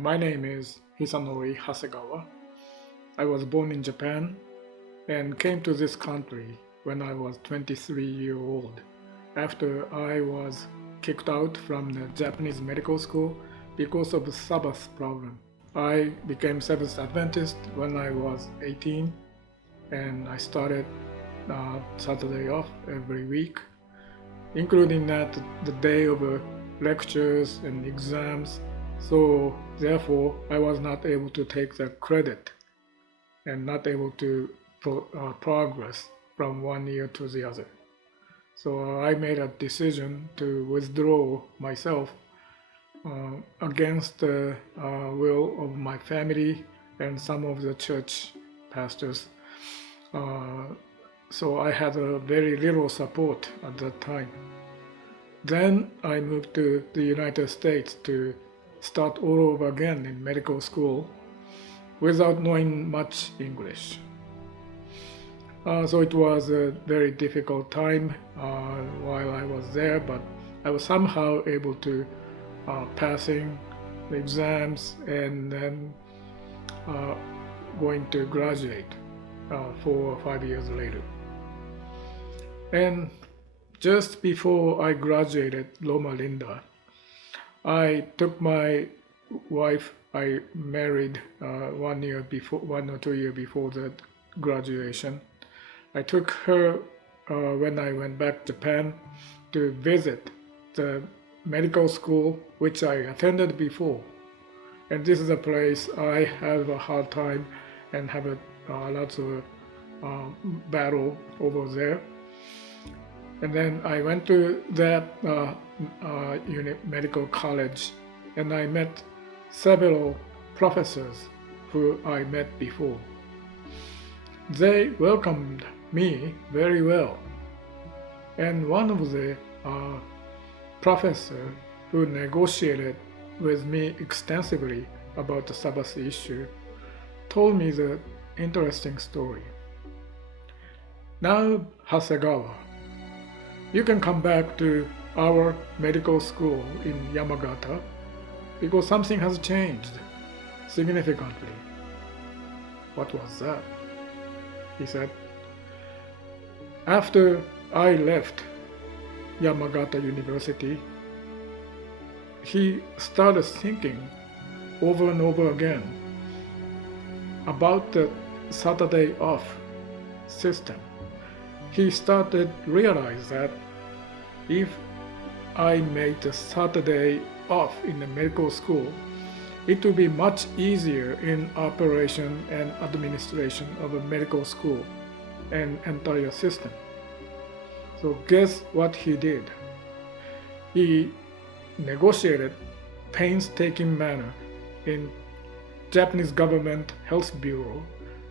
My name is Hisanori Hasegawa. I was born in Japan and came to this country when I was 23 years old after I was kicked out from the Japanese medical school because of the Sabbath problem. I became Sabbath Adventist when I was 18 and I started Saturday off every week, including that the day of lectures and exams. So therefore I was not able to take the credit and not able to progress from one year to the other. So I made a decision to withdraw myself against the will of my family and some of the church pastors. So I had a very little support at that time. Then I moved to the United States to start all over again in medical school without knowing much English. So it was a very difficult time while I was there, but I was somehow able to passing the exams and then going to graduate 4 or 5 years later. And just before I graduated Loma Linda, I took my wife, I married 1 or 2 years before the graduation. I took her when I went back to Japan to visit the medical school which I attended before. And this is a place I have a hard time and have lots of battle over there. And then I went to that medical college and I met several professors who I met before. They welcomed me very well. And one of the professors who negotiated with me extensively about the Sabbath issue told me the interesting story. Now, Hasegawa, you can come back to our medical school in Yamagata because something has changed significantly. What was that? He said. After I left Yamagata University, he started thinking over and over again about the Saturday off system. He started to realize that if I made the Saturday off in the medical school, it would be much easier in operation and administration of a medical school and entire system. So guess what he did? He negotiated painstaking manner in Japanese government health bureau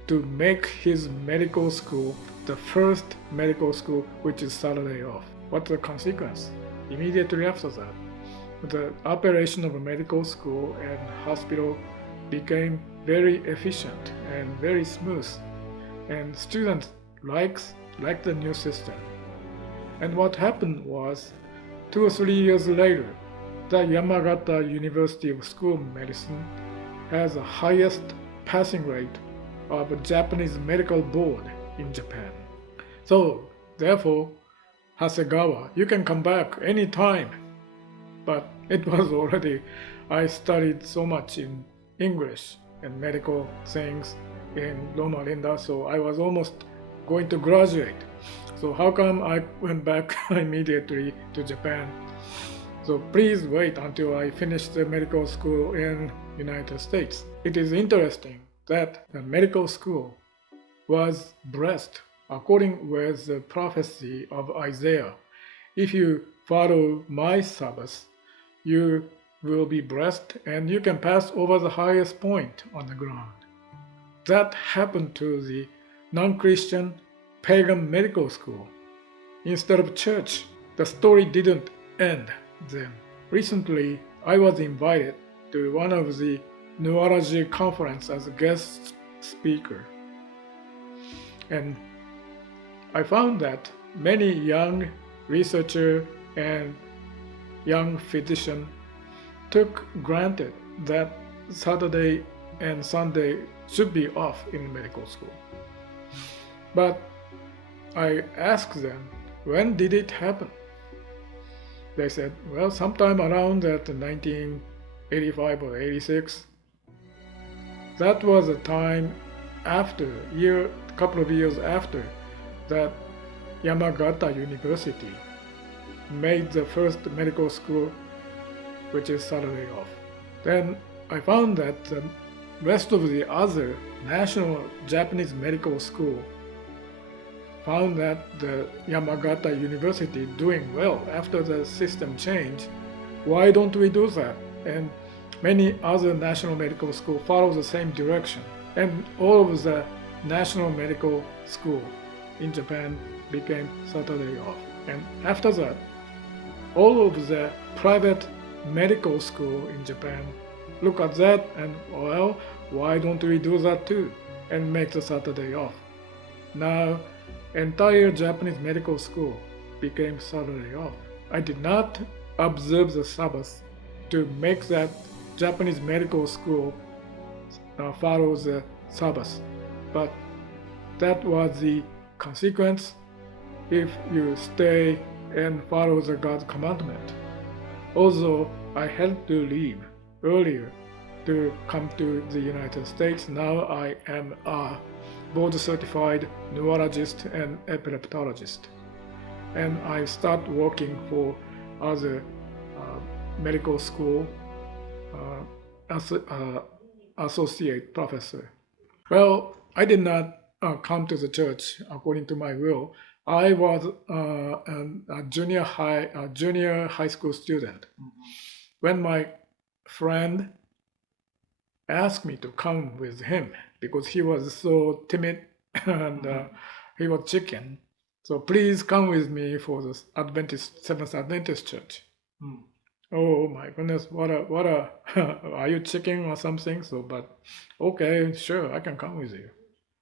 to make his medical school the first medical school which is Saturday off. What's the consequence? Immediately after that, the operation of a medical school and hospital became very efficient and very smooth, and students liked the new system. And what happened was, 2 or 3 years later, the Yamagata University of School of Medicine has the highest passing rate of a Japanese medical board in Japan. So, therefore, Hasegawa, you can come back anytime. But it was already, I studied so much in English and medical things in Loma Linda, so I was almost going to graduate. So how come I went back immediately to Japan? So please wait until I finish the medical school in United States. It is interesting that the medical school was blessed according with the prophecy of Isaiah. If you follow my Sabbath, you will be blessed and you can pass over the highest point on the ground. That happened to the non-Christian pagan medical school. Instead of church, the story didn't end then. Recently, I was invited to one of the neurology conference as a guest speaker. And I found that many young researchers and young physicians took granted that Saturday and Sunday should be off in medical school. But I asked them, when did it happen? They said, well, sometime around that 1985 or 86. That was a time after, couple of years after, that Yamagata University made the first medical school which is Saturday off. Then I found that the rest of the other national Japanese medical school found that the Yamagata University doing well after the system change. Why don't we do that? And many other national medical schools follow the same direction. And all of the national medical school in Japan became Saturday off. And after that, all of the private medical school in Japan look at that and, well, why don't we do that too and make the Saturday off? Now, entire Japanese medical school became Saturday off. I did not observe the Sabbath to make that Japanese medical school follow the Sabbath, but that was the consequence if you stay and follow the God's commandment. Also, I had to leave earlier to come to the United States. Now I am a board-certified neurologist and epileptologist, and I start working for other medical school associate professor. Well, I did not come to the church according to my will. I was a junior high school student. When my friend asked me to come with him because he was so timid and he was chicken. So please come with me for the Seventh Adventist Church. Oh my goodness, what a are you chicken or something? So, but okay, sure, I can come with you.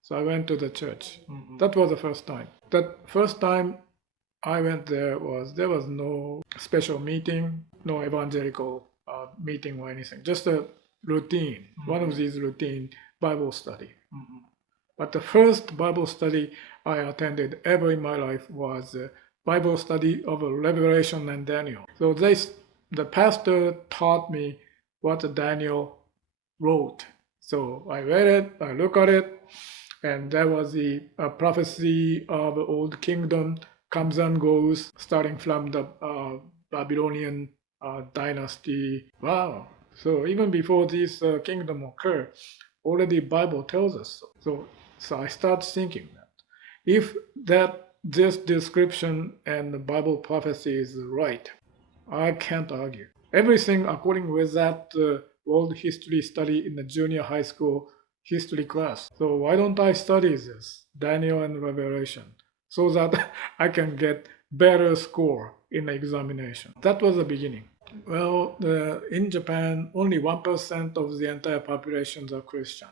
So I went to the church. That was the first time. That first time I went there was no special meeting, no evangelical meeting or anything, just a routine, one of these routine Bible study. But the first Bible study I attended ever in my life was a Bible study of Revelation and Daniel. So the pastor taught me what Daniel wrote. So I read it, I look at it, and there was the prophecy of the old kingdom comes and goes, starting from the Babylonian dynasty. Wow! So even before this kingdom occurred, already Bible tells us so. So I start thinking that if this description and the Bible prophecy is right, I can't argue. Everything according with that world history study in the junior high school history class. So why don't I study this, Daniel and Revelation, so that I can get better score in the examination. That was the beginning. Well, in Japan, only 1% of the entire population are Christian.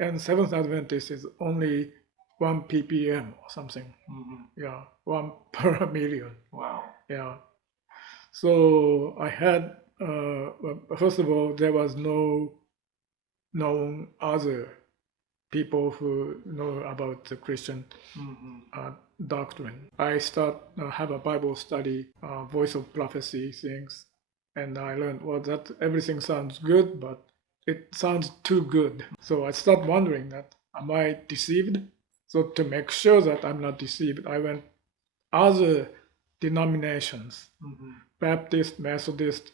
And Seventh Adventist is only 1 ppm or something. Yeah, 1 per million. Wow. Yeah. So I had, first of all, there was no known other people who know about the Christian doctrine. I have a Bible study, voice of prophecy things, and I learned, well, that everything sounds good, but it sounds too good. So I start wondering that, am I deceived? So to make sure that I'm not deceived, I went other denominations, Baptist, Methodist,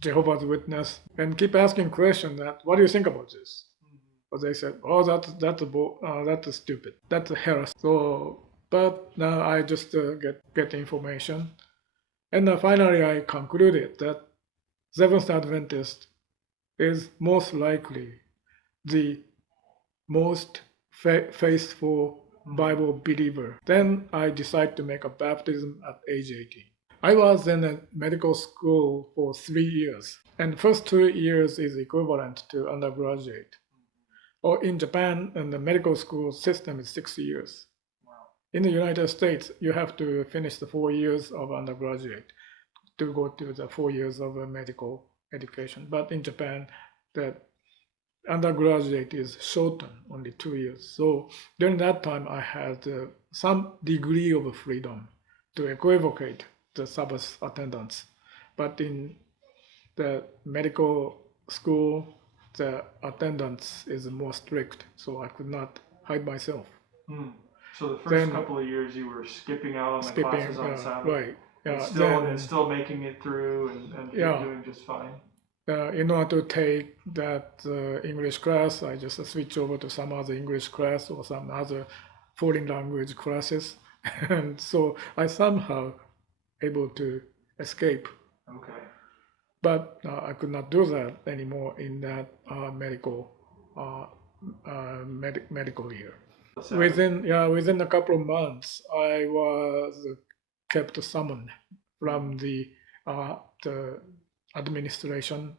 Jehovah's Witness, and keep asking questions that, what do you think about this? But they said, oh, that's stupid. That's a heresy. So, but now I just get information. And finally I concluded that Seventh Adventist is most likely the most faithful Bible believer. Then I decided to make a baptism at age 18. I was in a medical school for 3 years, and the first 2 years is equivalent to undergraduate. Or in Japan, and the medical school system is 6 years. Wow. In the United States, you have to finish the 4 years of undergraduate to go to the 4 years of medical education. But in Japan, the undergraduate is shortened, only 2 years. So during that time, I had some degree of freedom to equivocate the Sabbath attendance. But in the medical school, the attendance is more strict, so I could not hide myself. So the first couple of years you were skipping out on the classes on Sabbath, right? And still making it through and doing just fine. In order to take that English class, I just switch over to some other English class or some other foreign language classes, and so I somehow able to escape. Okay. But I could not do that anymore in that medical year. Within a couple of months, I was kept summoned from the administration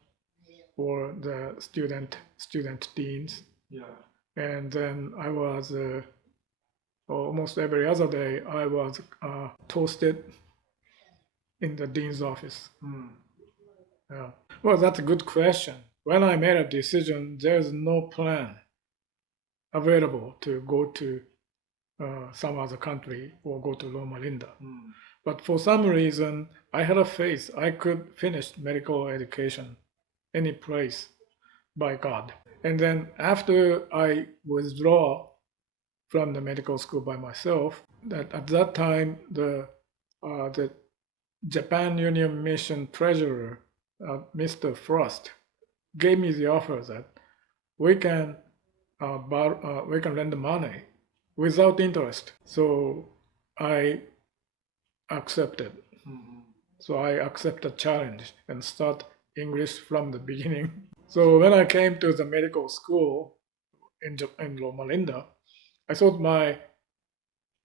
or the student deans. Yeah. And then I was almost every other day I was toasted in the dean's office. Well, that's a good question. When I made a decision, there's no plan available to go to some other country or go to Loma Linda. But for some reason, I had a faith I could finish medical education any place by God. And then after I withdraw from the medical school by myself, that at that time the Japan Union Mission treasurer, Mr. Frost, gave me the offer that we can lend money without interest. So I accepted. So I accepted the challenge and start English from the beginning. So when I came to the medical school in Loma Linda, I thought my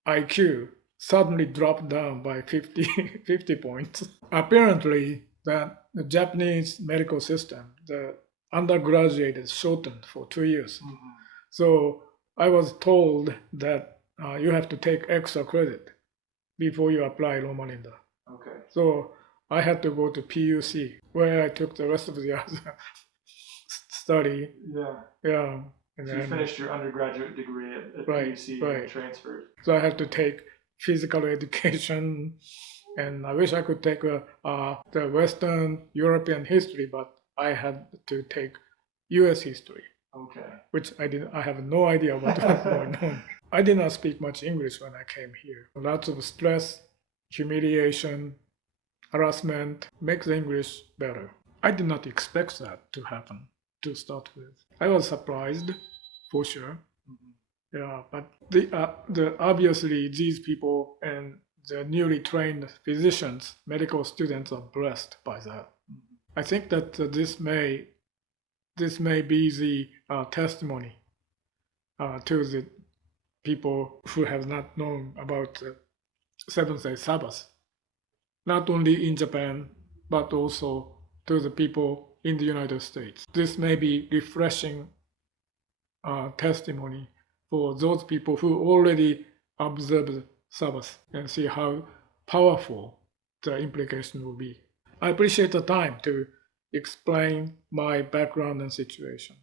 IQ suddenly dropped down by 50 points. Apparently, the Japanese medical system, the undergraduate is shortened for 2 years. So I was told that you have to take extra credit before you apply Loma Linda. Okay. So I had to go to PUC, where I took the rest of the other study. Yeah. And so you finished your undergraduate degree at PUC and transferred. So I had to take physical education, and I wish I could take the Western European history, but I had to take U.S. history. Okay. Which I have no idea what was going on. I did not speak much English when I came here. Lots of stress, humiliation, harassment makes English better. I did not expect that to happen to start with. I was surprised, for sure. Yeah, but obviously these people and the newly trained physicians, medical students are blessed by that. I think that this may be the testimony to the people who have not known about Seventh-day Sabbath, not only in Japan, but also to the people in the United States. This may be refreshing testimony for those people who already observed Sabbath and see how powerful the implication will be. I appreciate the time to explain my background and situation.